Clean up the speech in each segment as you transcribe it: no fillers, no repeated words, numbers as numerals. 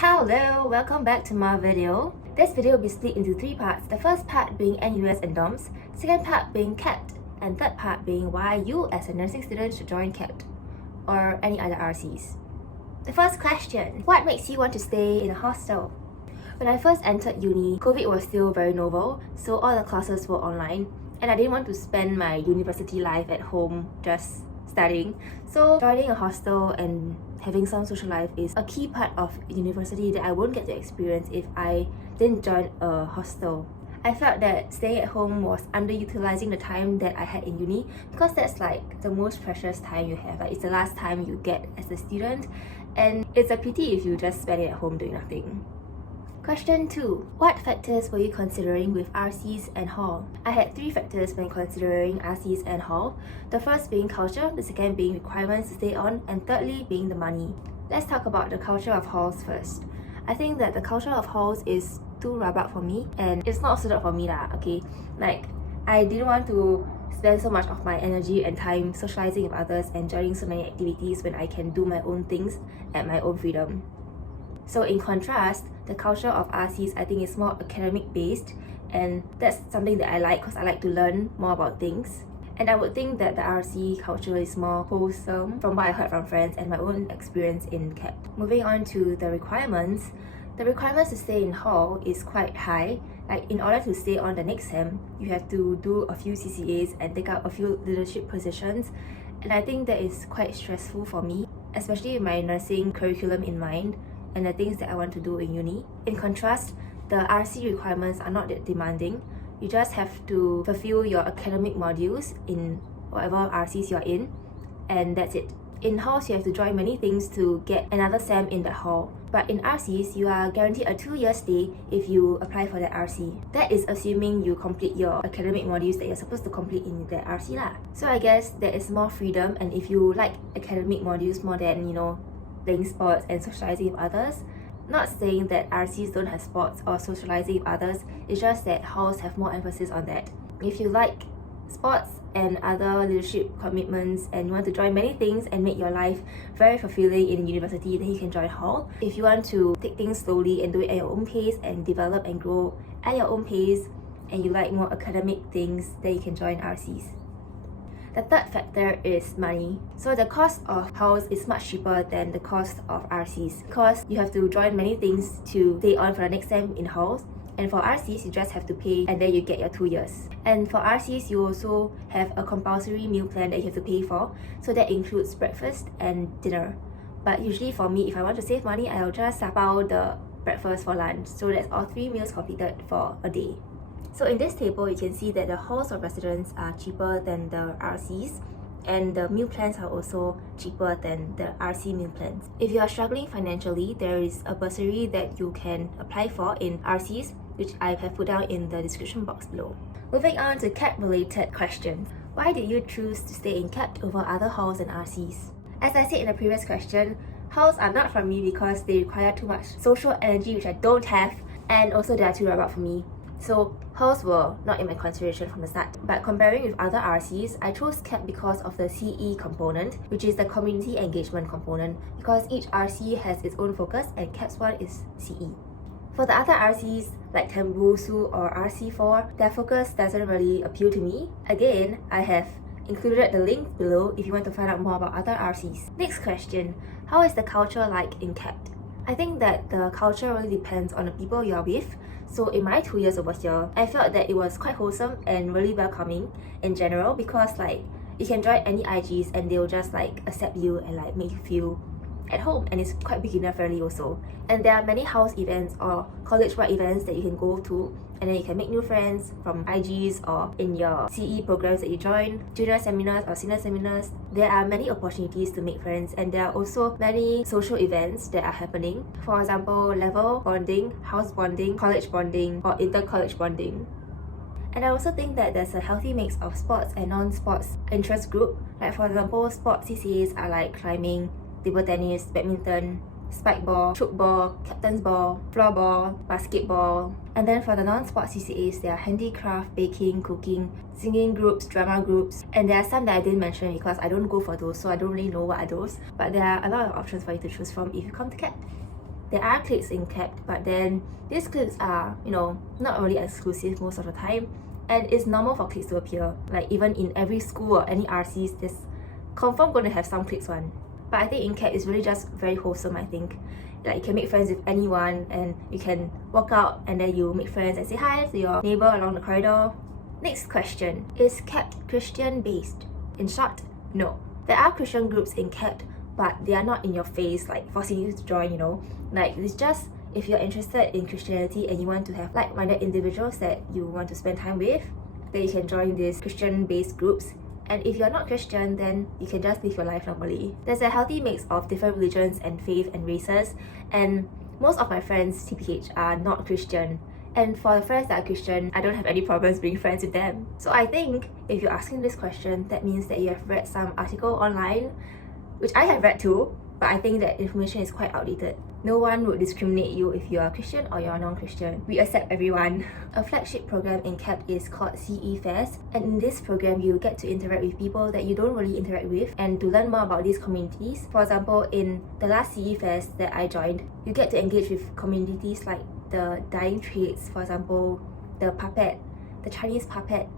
Hello, welcome back to my video. This video will be split into three parts. The first part being NUS and DOMS, second part being CAPT, and third part being why you as a nursing student should join CAPT or any other RCs. The first question, what makes you want to stay in a hostel? When I first entered uni, COVID was still very novel, so all the classes were online, and I didn't want to spend my university life at home just studying. So joining a hostel and having some social life is a key part of university that I won't get to experience if I didn't join a hostel. I felt that staying at home was underutilizing the time that I had in uni, because that's like the most precious time you have. Like, it's the last time you get as a student, and it's a pity if you just spend it at home doing nothing. Question 2. What factors were you considering with RCs and hall? I had 3 factors when considering RCs and hall. The first being culture, the second being requirements to stay on, and thirdly being the money. Let's talk about the culture of halls first. I think that the culture of halls is too rabak for me, and it's not suited for me lah, okay? Like, I didn't want to spend so much of my energy and time socializing with others and joining so many activities when I can do my own things at my own freedom. So in contrast, the culture of RCs I think is more academic based, and that's something that I like because I like to learn more about things. And I would think that the RC culture is more wholesome from what I heard from friends and my own experience in CAPT. Moving on to the requirements to stay in hall is quite high. Like, in order to stay on the next sem, you have to do a few CCAs and take up a few leadership positions, and I think that is quite stressful for me, especially with my nursing curriculum in mind and the things that I want to do in uni. In contrast, the RC requirements are not that demanding. You just have to fulfill your academic modules in whatever RCs you're in, and that's it. In halls, you have to join many things to get another SEM in the hall. But in RCs, you are guaranteed a 2-year stay if you apply for the RC. That is assuming you complete your academic modules that you're supposed to complete in the RC lah. So I guess there is more freedom, and if you like academic modules more than, playing sports and socializing with others. Not saying that RCs don't have sports or socializing with others, it's just that halls have more emphasis on that. If you like sports and other leadership commitments and you want to join many things and make your life very fulfilling in university, then you can join hall. If you want to take things slowly and do it at your own pace and develop and grow at your own pace, and you like more academic things, then you can join RCs. The third factor is money. So the cost of halls is much cheaper than the cost of RCs, because you have to join many things to stay on for the next time in halls, and for RCs you just have to pay and then you get your 2 years. And for RCs you also have a compulsory meal plan that you have to pay for, so that includes breakfast and dinner. But usually for me, if I want to save money, I'll just dabao the breakfast for lunch, so that's all 3 meals completed for a day. So in this table, you can see that the halls of residence are cheaper than the RCs, and the meal plans are also cheaper than the RC meal plans. If you are struggling financially, there is a bursary that you can apply for in RCs, which I have put down in the description box below. Moving on to CAPT related questions. Why did you choose to stay in CAPT over other halls and RCs? As I said in the previous question, halls are not for me because they require too much social energy, which I don't have, and also they are too rabak for me. So halls were not in my consideration from the start. But comparing with other RCs, I chose CAPT because of the CE component, which is the community engagement component, because each RC has its own focus and CAPT's one is CE. For the other RCs like Tembusu or RC4, their focus doesn't really appeal to me. Again, I have included the link below if you want to find out more about other RCs. Next question, how is the culture like in CAPT? I think that the culture really depends on the people you're with. So in my 2 years over here, I felt that it was quite wholesome and really welcoming in general, because you can join any IGs and they'll just accept you and make you feel at home, and it's quite beginner friendly also. And there are many house events or college-wide events that you can go to, and then you can make new friends from IGs or in your CE programs that you join, junior seminars or senior seminars. There are many opportunities to make friends, and there are also many social events that are happening. For example, level bonding, house bonding, college bonding, or inter-college bonding. And I also think that there's a healthy mix of sports and non-sports interest group. Like for example, sports CCAs are like climbing, table tennis, badminton, spike ball, choke ball, captain's ball, floorball, basketball. And then for the non-sport CCAs, there are handicraft, baking, cooking, singing groups, drama groups. And there are some that I didn't mention because I don't go for those, so I don't really know what are those. But there are a lot of options for you to choose from if you come to CAPT. There are cliques in CAPT, but then these cliques are, not really exclusive most of the time, and it's normal for cliques to appear. Like even in every school or any RCs, there's confirm going to have some cliques one. But I think in CAPT it's really just very wholesome, I think. Like you can make friends with anyone, and you can walk out and then you make friends and say hi to your neighbor along the corridor. Next question, is CAPT Christian based? In short, no. There are Christian groups in CAPT, but they are not in your face, like forcing you to join, Like it's just if you're interested in Christianity and you want to have like-minded individuals that you want to spend time with, then you can join these Christian-based groups. And if you're not Christian, then you can just live your life normally. There's a healthy mix of different religions and faith and races, and most of my friends, TPH, are not Christian. And for the friends that are Christian, I don't have any problems being friends with them. So I think if you're asking this question, that means that you have read some article online, which I have read too, but I think that information is quite outdated. No one would discriminate you if you are Christian or you're non-Christian. We accept everyone. A flagship program in CAPT is called CE Fest, and in this program you get to interact with people that you don't really interact with and to learn more about these communities. For example, in the last CE Fest that I joined, you get to engage with communities like the dying trades, for example, the Chinese puppet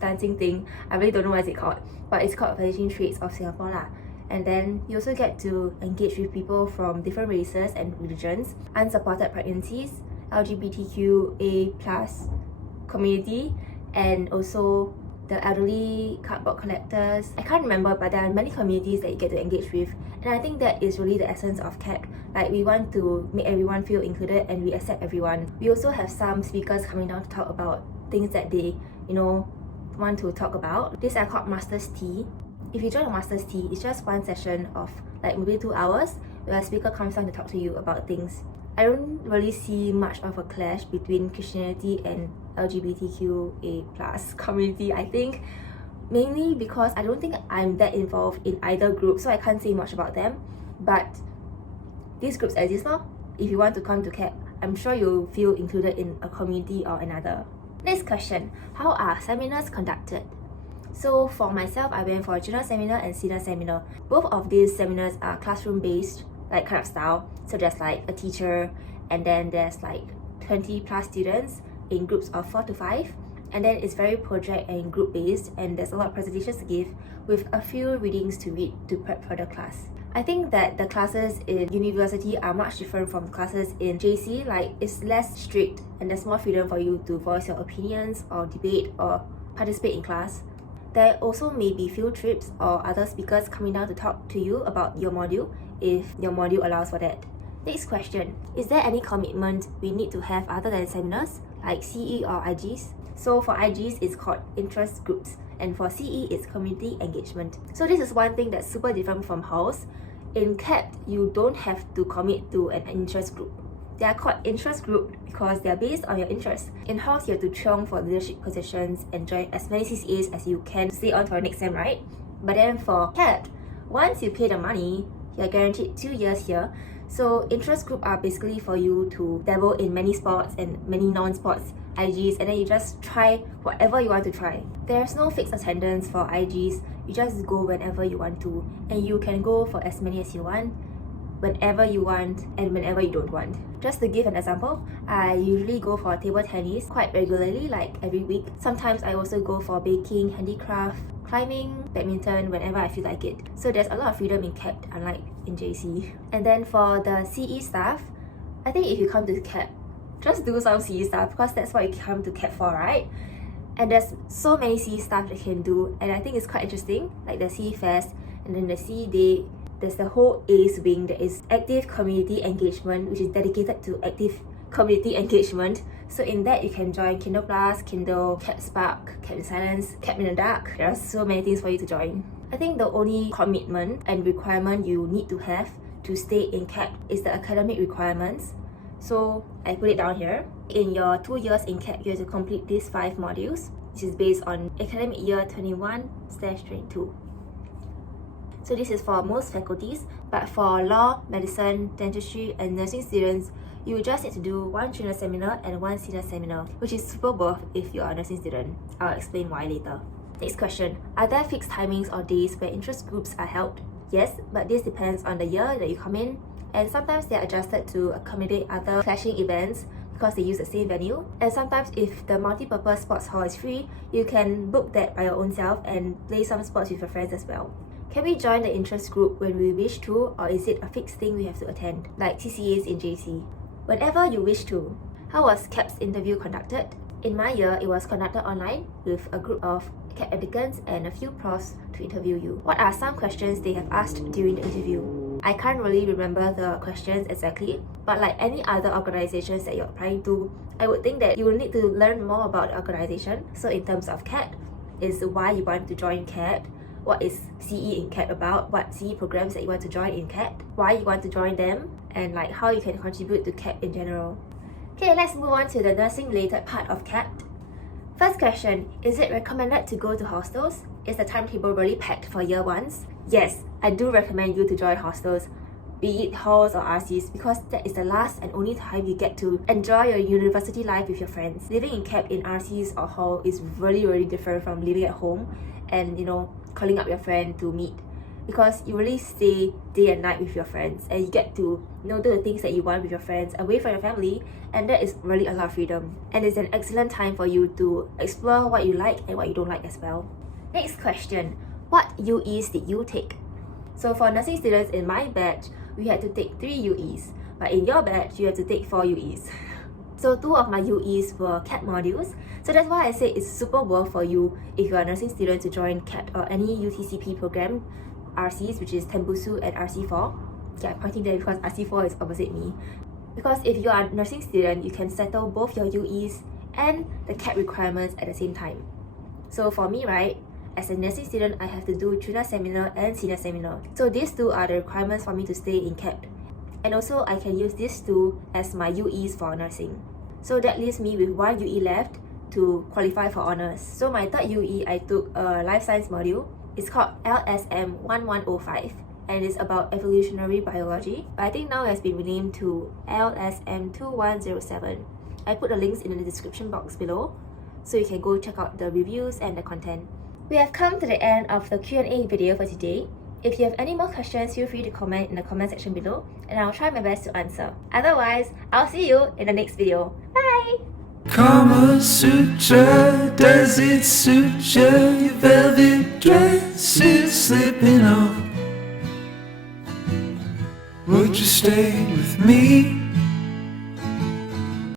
dancing thing. I really don't know what it's called, but it's called Vanishing Trades of Singapore lah. And then you also get to engage with people from different races and religions, unsupported pregnancies, LGBTQA+ community, and also the elderly cardboard collectors. I can't remember, but there are many communities that you get to engage with, and I think that is really the essence of CAPT. Like we want to make everyone feel included and we accept everyone. We also have some speakers coming down to talk about things that they, want to talk about. These are called Master's Tea. If you join a Master's Tea, it's just one session of like maybe 2 hours where a speaker comes down to talk to you about things. I don't really see much of a clash between Christianity and LGBTQA+ community, I think, mainly because I don't think I'm that involved in either group, so I can't say much about them. But these groups exist now. If you want to come to CAPT, I'm sure you'll feel included in a community or another. Next question, how are seminars conducted? So for myself, I went for a junior seminar and senior seminar. Both of these seminars are classroom based, like kind of style. So there's like a teacher, and then there's like 20+ students in groups of 4 to 5. And then it's very project and group based, and there's a lot of presentations to give with a few readings to read to prep for the class. I think that the classes in university are much different from the classes in JC. Like it's less strict and there's more freedom for you to voice your opinions or debate or participate in class. There also may be field trips or other speakers coming down to talk to you about your module if your module allows for that. Next question, is there any commitment we need to have other than seminars like CE or IGs? So for IGs, it's called interest groups, and for CE, it's community engagement. So this is one thing that's super different from HOUSE. In CAPT, you don't have to commit to an interest group. They are called interest group because they are based on your interests. In HOUSE, you have to chiong for leadership positions and join as many CCAs as you can to stay on for your next sem, right? But then for CAPT, once you pay the money, you're guaranteed 2 years here. So interest group are basically for you to dabble in many sports and many non-sports IGs, and then you just try whatever you want to try. There's no fixed attendance for IGs. You just go whenever you want to, and you can go for as many as you want, whenever you want, and whenever you don't want. Just to give an example, I usually go for table tennis quite regularly, like every week. Sometimes I also go for baking, handicraft, climbing, badminton, whenever I feel like it. So there's a lot of freedom in CAPT, unlike in JC. And then for the CE stuff, I think if you come to CAPT, just do some CE stuff because that's what you come to CAPT for, right? And there's so many CE stuff that you can do, and I think it's quite interesting, like the CE Fest, and then the CE Day. There's the whole ACE wing that is active community engagement, which is dedicated to active community engagement. So in that, you can join Kindle Plus, Kindle, CAPT Spark, CAPT in Silence, CAPT in the Dark. There are so many things for you to join. I think the only commitment and requirement you need to have to stay in CAPT is the academic requirements. So I put it down here. In your 2 years in CAPT, you have to complete these 5 modules, which is based on academic year 21/22. So this is for most faculties, but for law, medicine, dentistry, and nursing students, you just need to do 1 junior seminar and 1 senior seminar, which is super worth if you're a nursing student. I'll explain why later. Next question, are there fixed timings or days where interest groups are held? Yes, but this depends on the year that you come in. and sometimes they are adjusted to accommodate other clashing events because they use the same venue. And sometimes if the multi-purpose sports hall is free, you can book that by your own self and play some sports with your friends as well. Can we join the interest group when we wish to, or is it a fixed thing we have to attend, like CCAs in JC? Whenever you wish to. How was CAPT's interview conducted? In my year, it was conducted online with a group of CAPT applicants and a few profs to interview you. What are some questions they have asked during the interview? I can't really remember the questions exactly, but like any other organizations that you're applying to, I would think that you will need to learn more about the organization. So in terms of CAPT, is why you want to join CAPT, what is CE in CAPT about, what CE programs that you want to join in CAPT, why you want to join them, and like how you can contribute to CAPT in general. Okay, let's move on to the nursing related part of CAPT. First question, is it recommended to go to hostels? Is the timetable really packed for year ones? Yes, I do recommend you to join hostels, be it halls or RCs, because that is the last and only time you get to enjoy your university life with your friends. Living in CAPT in RCs or hall is really different from living at home and calling up your friend to meet, because you really stay day and night with your friends and you get to do the things that you want with your friends away from your family, and that is really a lot of freedom, and it's an excellent time for you to explore what you like and what you don't like as well. Next question, what UEs did you take? So for nursing students in my batch, we had to take 3 UEs, but in your batch you had to take 4 UEs. So 2 of my UEs were CAPT modules, so that's why I say it's super worth for you if you are a nursing student to join CAPT or any UTCP program, RCs, which is Tembusu and RC4. Yeah, I'm pointing there because RC4 is opposite me. Because if you are a nursing student, you can settle both your UEs and the CAPT requirements at the same time. So for me, right, as a nursing student, I have to do junior seminar and senior seminar. So these 2 are the requirements for me to stay in CAPT. And also, I can use these 2 as my UEs for nursing. So that leaves me with 1 UE left to qualify for honours. So my third UE, I took a life science module. It's called LSM 1105 and it's about evolutionary biology. But I think now it has been renamed to LSM 2107. I put the links in the description box below, so you can go check out the reviews and the content. We have come to the end of the Q&A video for today. If you have any more questions, feel free to comment in the comment section below and I'll try my best to answer. Otherwise, I'll see you in the next video. Bye! Kama Sutra, does it suit you? Your velvet dress is slipping off. Would you stay with me?